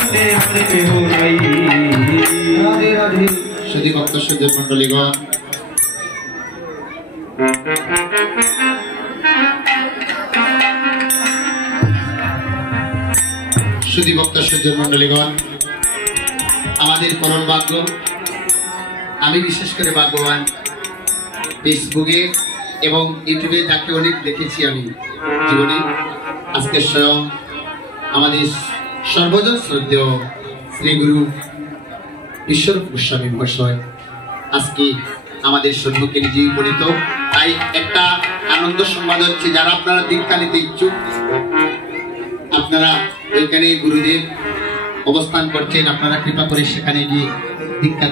Hare সুধী ভক্ত সুধী মন্ডলীগণ, সুধী ভক্ত সুধী মন্ডলীগণ, আমাদের পরম ভাগ্য, আমি বিশেষ করে ভাগ্যবান, ফেসবুকে এবং ইউটিউবে যাকে অনেক দেখেছি আমি জীবনে, আজকে স্বয়ং আমাদের সর্বজন শ্রদ্ধেয় শ্রী গুরু ঈশ্বর গোস্বামী মহাশয় আজকে আমাদের সম্মুখে নিজেই পরিত। তাই একটা আনন্দ সংবাদ হচ্ছে, যারা আপনারা দীক্ষা নিতে ইচ্ছুক, আপনারা ওইখানে গুরুদেব অবস্থান করছেন, আপনারা কৃপা করে সেখানে গিয়ে দীক্ষা